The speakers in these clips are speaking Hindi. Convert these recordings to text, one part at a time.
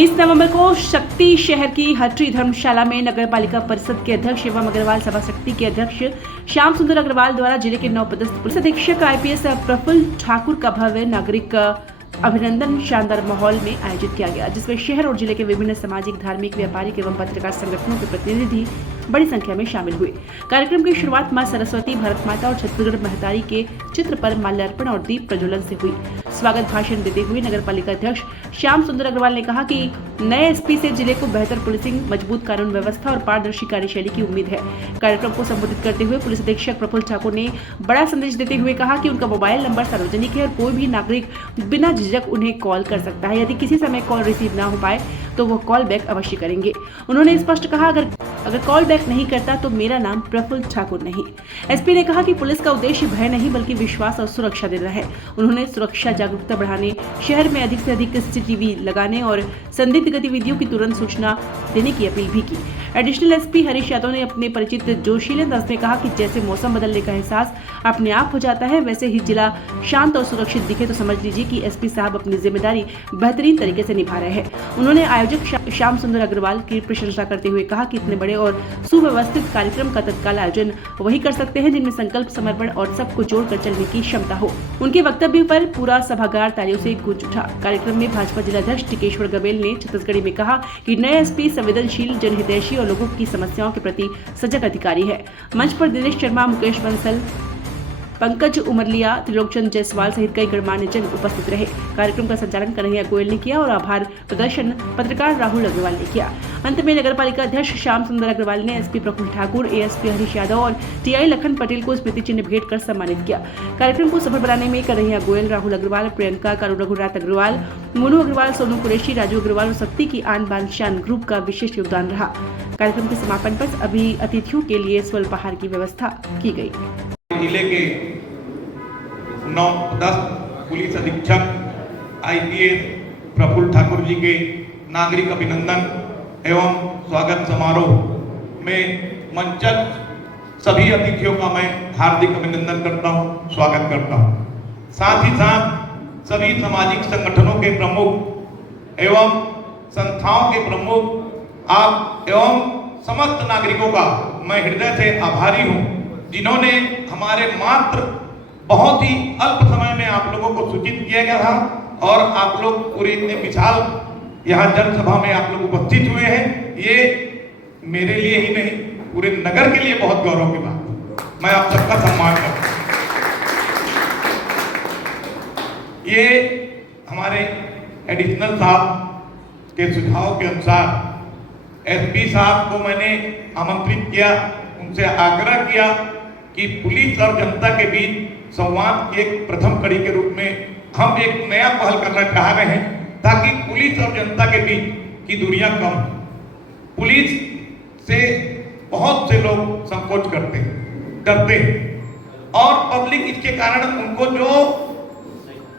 20 नवंबर को शक्ति शहर की हटरी धर्मशाला में नगर पालिका परिषद के अध्यक्ष एवं अग्रवाल सभा शक्ति के अध्यक्ष श्याम सुंदर अग्रवाल द्वारा जिले के नवपदस्थ पुलिस अधीक्षक IPS प्रफुल्ल ठाकुर का भव्य नागरिक अभिनंदन शानदार माहौल में आयोजित किया गया, जिसमें शहर और जिले के विभिन्न सामाजिक, धार्मिक, व्यापारिक एवं पत्रकार संगठनों के प्रतिनिधि बड़ी संख्या में शामिल हुए। कार्यक्रम की शुरुआत मां सरस्वती, भारत माता और छत्तीसगढ़ महतारी के चित्र पर माल्यार्पण और दीप प्रज्वलन से हुई। स्वागत भाषण देते हुए नगर पालिका अध्यक्ष श्याम सुंदर अग्रवाल ने कहा कि नए SP से जिले को बेहतर पुलिसिंग, मजबूत कानून व्यवस्था और पारदर्शी कार्यशैली की उम्मीद है। कार्यक्रम को संबोधित करते हुए पुलिस अधीक्षक प्रफुल्ल ठाकुर ने बड़ा संदेश देते हुए कहा कि उनका मोबाइल नंबर सार्वजनिक है और कोई भी नागरिक बिना झिझक उन्हें कॉल कर सकता है। यदि किसी समय कॉल रिसीव ना हो पाए तो वो कॉल बैक अवश्य करेंगे। उन्होंने स्पष्ट कहा, अगर कॉल बैक नहीं करता तो मेरा नाम प्रफुल्ल ठाकुर नहीं। SP ने कहा कि पुलिस का उद्देश्य भय नहीं बल्कि विश्वास और सुरक्षा देना है। उन्होंने सुरक्षा जागरूकता बढ़ाने, शहर में अधिक से अधिक CCTV लगाने और संदिग्ध गतिविधियों की तुरंत सूचना देने की अपील भी की। एडिशनल SP हरीश यादव ने अपने परिचित जोशीले अंदाज में कहा कि जैसे मौसम बदलने का एहसास अपने आप हो जाता है, वैसे ही जिला शांत और सुरक्षित दिखे तो समझ लीजिए कि SP साहब अपनी जिम्मेदारी बेहतरीन तरीके से निभा रहे हैं। उन्होंने आयोजक श्याम सुंदर अग्रवाल की प्रशंसा करते हुए कहा कि इतने बड़े और सुव्यवस्थित कार्यक्रम का तत्काल आयोजन वही कर सकते हैं जिनमें संकल्प, समर्पण और सबको जोड़कर चलने की क्षमता हो। उनके वक्तव्य पर पूरा सभागार तालियों से गूंज उठा। कार्यक्रम में भाजपा जिलाध्यक्ष टिकेश्वर गबेल ने छत्तीसगढ़ी में कहा कि नए SP संवेदनशील, जनहितैषी और लोगों की समस्याओं के प्रति सजग अधिकारी है। मंच पर दिनेश शर्मा, मुकेश बंसल, पंकज उमरलिया, त्रिलोकचंद जायसवाल सहित कई गणमान्य जन उपस्थित रहे। कार्यक्रम का संचालन कन्हैया गोयल ने किया और आभार प्रदर्शन पत्रकार राहुल अग्रवाल ने किया। अंत में नगर पालिका अध्यक्ष श्याम सुंदर अग्रवाल ने SP प्रफुल्ल ठाकुर, ASP हरीश यादव और TI लखन पटेल को स्मृति चिन्ह भेंट कर सम्मानित किया। कार्यक्रम को सफल बनाने में कन्हैया गोयल, राहुल अग्रवाल, प्रियंका, करुण रघुरात अग्रवाल, मोनू अग्रवाल, सोनू कुरैशी, राजू अग्रवाल और शक्ति की आन बान शान ग्रुप का विशेष योगदान रहा। कार्यक्रम के समापन पर अभी अतिथियों के लिए स्वल्पाहार की व्यवस्था की गई। 9-10 पुलिस अधीक्षक IPS प्रफुल्ल ठाकुर जी के नागरिक अभिनंदन एवं स्वागत समारोह में मंचस्थ सभी अतिथियों का मैं हार्दिक अभिनंदन करता हूं, स्वागत करता हूं। साथ ही साथ सभी सामाजिक संगठनों के प्रमुख एवं संस्थाओं के प्रमुख आप एवं समस्त नागरिकों का मैं हृदय से आभारी हूं, जिन्होंने हमारे मात्र बहुत ही अल्प समय में आप लोगों को सूचित किया गया था और आप लोग पूरे इतने विशाल यहाँ जनसभा में आप लोग उपस्थित हुए हैं। ये मेरे लिए ही नहीं, पूरे नगर के लिए बहुत गौरव की बात। मैं आप सबका सम्मान करता हूँ। ये हमारे एडिशनल साहब के सुझाव के अनुसार SP साहब को मैंने आमंत्रित किया, उनसे आग्रह किया कि पुलिस और जनता के बीच संवाद की एक प्रथम कड़ी के रूप में हम एक नया पहल करना चाह रहे हैं, ताकि पुलिस और जनता के बीच की दूरियां कम। पुलिस से बहुत से लोग संकोच करते हैं और पब्लिक इसके कारण उनको जो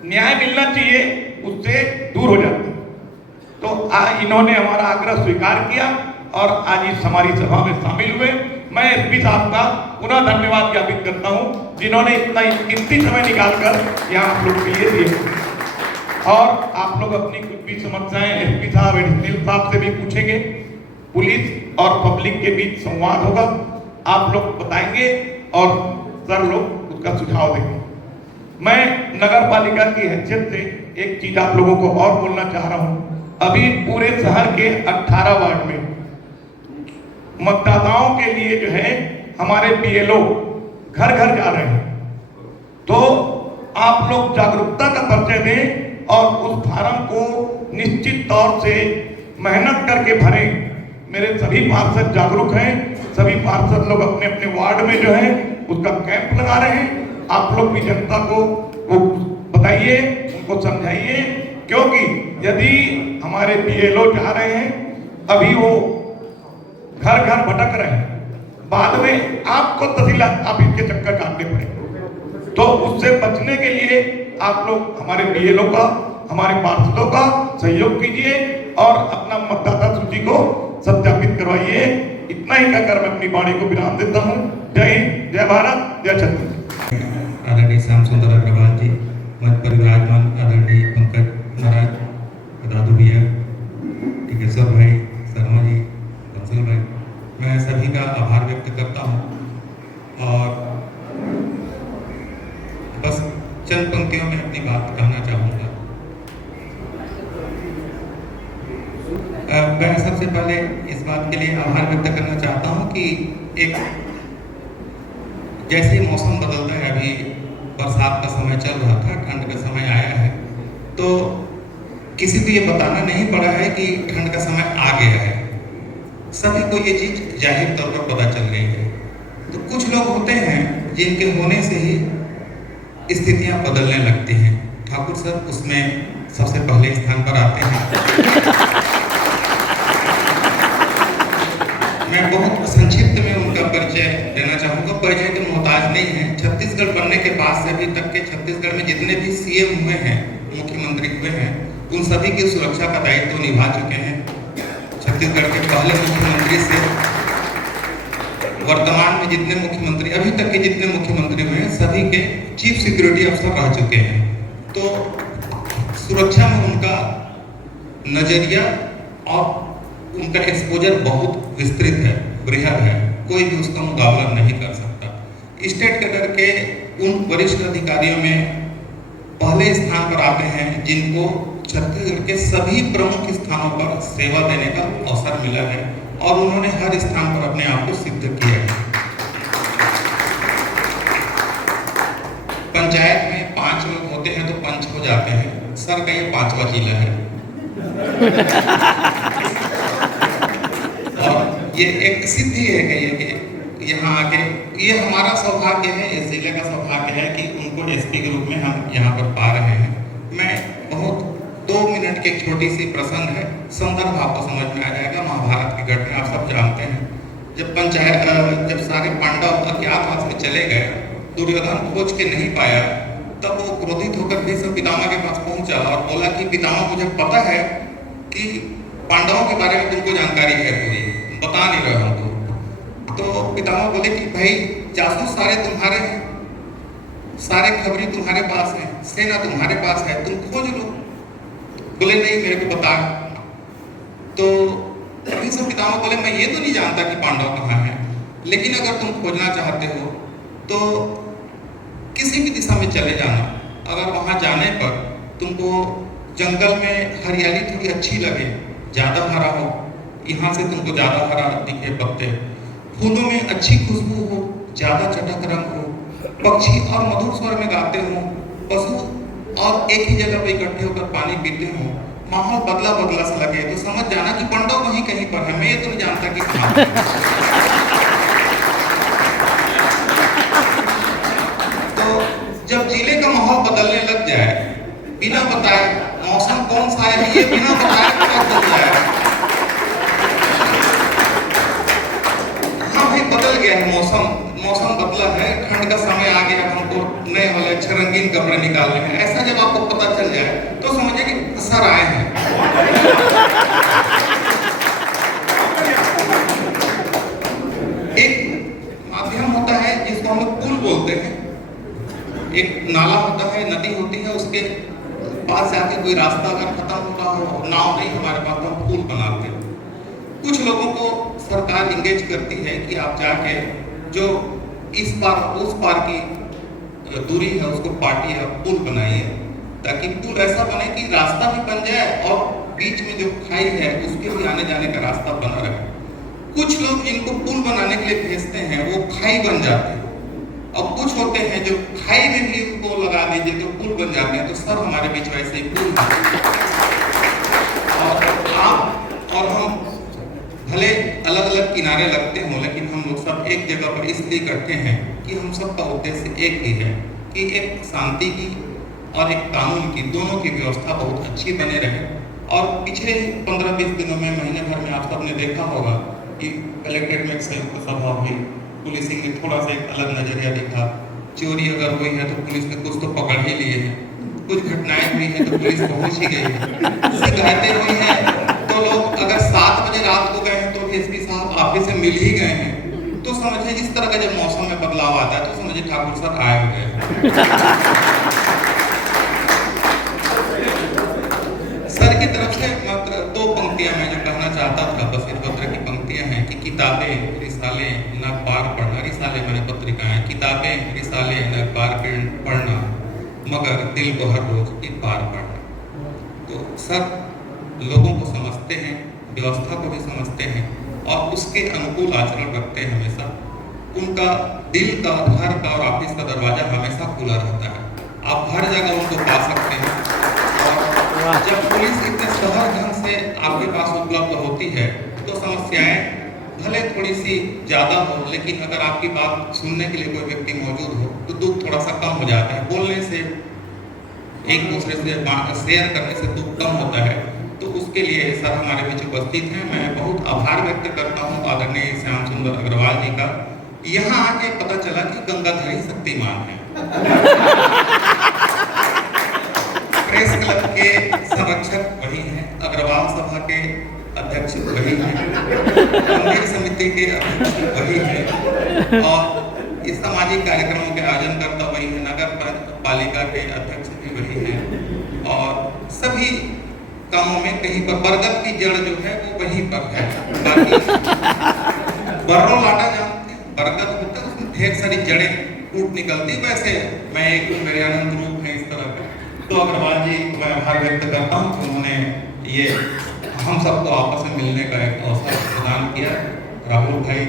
न्याय मिलना चाहिए उससे दूर हो जाती है। तो इन्होंने हमारा आग्रह स्वीकार किया और आज इस हमारी सभा में शामिल हुए। मैं SP साहब का पुनः धन्यवाद ज्ञापित करता हूं, जिन्होंने इतना कीमती समय निकालकर यहाँ आप लोग के लिए दिए और आप लोग अपनी कुछ भी समस्याएं SP साहब, एडिशनल साहब से भी पूछेंगे। पुलिस और पब्लिक के बीच संवाद होगा, आप लोग बताएंगे और सर लोग उसका सुझाव देंगे। मैं नगर पालिका की हैसियत से एक चीज आप लोगों को और बोलना चाह रहा हूँ। अभी पूरे शहर के 18 वार्ड में मतदाताओं के लिए जो है हमारे BLO घर घर जा रहे हैं, तो आप लोग जागरूकता का परिचय दें और उस फार्म को निश्चित तौर से मेहनत करके भरें। मेरे सभी पार्षद जागरूक हैं, सभी पार्षद लोग अपने अपने वार्ड में जो है उसका कैंप लगा रहे हैं। आप लोग भी जनता को वो बताइए, उनको समझाइए, क्योंकि यदि हमारे BLO जा रहे हैं, अभी वो घर घर भटक रहे हैं, बाद में आपको तहसीलदार आप इनके चक्कर काटने पड़े। तो उससे बचने के लिए आप लोग हमारे BLO का, हमारे पार्षदों का सहयोग कीजिए और अपना मतदाता सूची को सत्यापित करवाइए। इतना ही कहकर मैं अपनी वाणी को विराम देता हूँ। जय हिंद, जय भारत, जय छत्तीसगढ़। आदरणीय श्याम सुंदर अग्रवाल जी, मंच पर विराजमान आदरणीय पंकज महाराज, दादू भैया, पंक्तियों में अपनी बात कहना चाहूँगा। मैं सबसे पहले इस बात के लिए आभार व्यक्त करना चाहता हूँ कि एक जैसे मौसम बदलता है, अभी बरसात का समय चल रहा था, ठंड का समय आया है, तो किसी को ये बताना नहीं पड़ा है कि ठंड का समय आ गया है। सभी को ये चीज जाहिर तौर पर पता चल गई है। तो कुछ लोग होते हैं जिनके होने से ही स्थितियां बदलने लगती हैं। ठाकुर सर उसमें सबसे पहले स्थान पर आते हैं। मैं बहुत संक्षिप्त में उनका परिचय देना चाहूँगा। परिचय के मोहताज नहीं है। छत्तीसगढ़ बनने के बाद से अभी तक के छत्तीसगढ़ में जितने भी सीएम हुए हैं, मुख्यमंत्री हुए हैं, उन सभी की सुरक्षा का दायित्व निभा चुके हैं। छत्तीसगढ़ के पहले मुख्यमंत्री से वर्तमान में जितने मुख्यमंत्री, अभी तक के जितने मुख्यमंत्री हुए हैं, सभी के चीफ सिक्योरिटी अफसर रह चुके हैं। तो सुरक्षा में उनका नजरिया और उनका एक्सपोजर बहुत विस्तृत है, बृहद है, कोई भी उसका मुकाबला नहीं कर सकता। स्टेट कैडर के उन वरिष्ठ अधिकारियों में पहले स्थान पर आते हैं जिनको छत्तीसगढ़ के सभी प्रमुख स्थानों पर सेवा देने का अवसर मिला है और उन्होंने हर स्थान पर अपने आप को सिद्ध किया है। पंचायत में 5 लोग होते हैं तो पंच हो जाते हैं। सर का ये 5वां जिला है। और ये एक सिद्धि है कि यहाँ आके ये हमारा सौभाग्य है, इस जिले का सौभाग्य है कि उनको एसपी के रूप में हम यहाँ पर पा रहे हैं। मैं बहुत 2 मिनट की एक छोटी सी प्रसंग है, संदर्भ आपको समझ में आ जाएगा। महाभारत की घटना आप सब जानते हैं। जब सारे पांडव अज्ञातवास में चले गए, दुर्योधन खोज के नहीं पाया, तब वो क्रोधित होकर भीष्म पितामह के पास पहुंचा और बोला कि पितामह, मुझे पता है कि पांडवों के बारे में तुमको जानकारी है, पूरी बता नहीं रहे हमको। तो पितामह बोले कि भाई जासूस सारे तुम्हारे हैं, सारे खबरी तुम्हारे पास हैं, सेना तुम्हारे पास है, तुम खोज लो। बोले नहीं, मेरे को बता। तो भीष्म पितामह बोले मैं ये तो नहीं जानता कि पांडव कहाँ हैं, लेकिन अगर तुम खोजना चाहते हो तो किसी भी दिशा में चले जाना। अगर वहाँ जाने पर तुमको जंगल में हरियाली थोड़ी अच्छी लगे, ज़्यादा हरा हो, यहाँ से तुमको ज़्यादा हरा दिखे पत्ते, फूलों में अच्छी खुशबू हो, ज़्यादा चटक रंग हो, पक्षी और मधुर स्वर में गाते हो, पशु और एक ही जगह पर इकट्ठे होकर पानी पीते हो, माहौल बदला बदला सा लगे, तो समझ जाना कि पांडव वहीं कहीं पर है। मैं ये तो नहीं जानता कि कहाँ। तो जब जिले का माहौल बदलने लग जाए, बिना बताए मौसम कौन सा है ये बिना बताए पता चल जाए। हाँ भाई, बदल गया है मौसम बदला है, ठंड का समय आ गया, हमको नए वाले अच्छे रंगीन कपड़े निकालने हैं। ऐसा जब आपको पता चल जाए तो समझिए कि सर आए हैं। एक माध्यम होता है जिसको हम लोग पुल बोलते हैं। एक नाला होता है, नदी होती है, उसके पास जाके कोई रास्ता अगर खत्म होता हो, नाव नहीं हमारे पास, तो हम पुल बनाते हैं। कुछ लोगों को सरकार इंगेज करती है कि आप जाके जो इस पार उस पार की दूरी है उसको पार्टी या पुल बनाइए, ताकि पुल ऐसा बने कि रास्ता भी बन जाए और बीच में जो खाई है उसके भी आने जाने का रास्ता बना रहे। कुछ लोग जिनको पुल बनाने के लिए भेजते हैं वो खाई बन जाते हैं, और कुछ होते हैं जो खाई में भी उनको लगा दीजिए तो पुल बन जाते हैं। तो सब हमारे बीच वैसे ही पुल और आप और हम भले अलग अलग किनारे लगते हों, लेकिन हम लोग सब एक जगह पर इसलिए इकट्ठे हैं कि हम सबका उद्देश्य एक ही है कि एक शांति की और एक कानून की, दोनों की व्यवस्था बहुत अच्छी बने रहे। और पिछले 15-20 दिनों में, महीने भर में आप सबने देखा होगा कि कलेक्ट्रेट में एक संयुक्त सभा हुई, पुलिसिंग में थोड़ा सा एक अलग नजरिया दिखा। चोरी अगर हुई है तो पुलिस ने कुछ तो पकड़ ही लिए हैं, कुछ घटनाएं हुई हैं तो पुलिस पहुंच ही गई है, शिकायतें हुई हैं तो लोग अगर 7 बजे रात को गए हैं तो एसपी साहब ऑफिस से मिल ही गए हैं। तो समझिए इस तरह का जब मौसम में बदलाव आता है तो समझिए ठाकुर सर आए हुए हैं। सर की तरफ से मात्र 2 पंक्तियां मैं जो कहना चाहता था, बस इस पत्र की पंक्तियां हैं कि किताबें रिसाले न पार पढ़ना, रिसाले मैंने पत्रिकाएं, किताबें रिसाले न पार पढ़ना, मगर दिल को हर रोज एक बार पड़े। तो सब लोगों को समझते हैं, व्यवस्था को भी समझते हैं और उसके अनुकूल आचरण रखते हैं हमेशा। उनका दिल का, घर का और ऑफिस का दरवाजा हमेशा खुला रहता है, आप हर जगह उनको पा सकते हैं। और जब पुलिस इतने सहज ढंग से आपके पास उपलब्ध होती है तो समस्याएं भले थोड़ी सी ज़्यादा हो, लेकिन अगर आपकी बात सुनने के लिए कोई व्यक्ति मौजूद हो तो दुख थोड़ा सा कम हो जाता है। बोलने से, एक दूसरे से शेयर करने से दुख कम होता है। तो उसके लिए सर हमारे बीच उपस्थित हैं। मैं बहुत आभार व्यक्त करता हूँ आदरणीय श्याम सुंदर अग्रवाल जी का। यहाँ आके पता चला कि गंगाधर ही शक्तिमान है। प्रेस क्लब के संरक्षक वही हैं, अग्रवाल सभा के अध्यक्ष वही हैं, मंदिर समिति के अध्यक्ष वही हैं और इस सामाजिक कार्यक्रमों के आयोजन करता वही है, नगर पालिका के अध्यक्ष भी वही हैं और सभी कामों में कहीं पर बरगद की जड़ जो है वो वहीं पर है। बाकी बर्रो लाटा जानते हैं, बरगद होता है उसमें ढेर सारी जड़ें टूट निकलती, वैसे मैं एक मेरे अनंत रूप है इस तरह का। तो अग्रवाल जी को मैं आभार व्यक्त करता हूँ कि उन्होंने ये हम सबको आपस में मिलने का एक अवसर प्रदान किया। राहुल भाई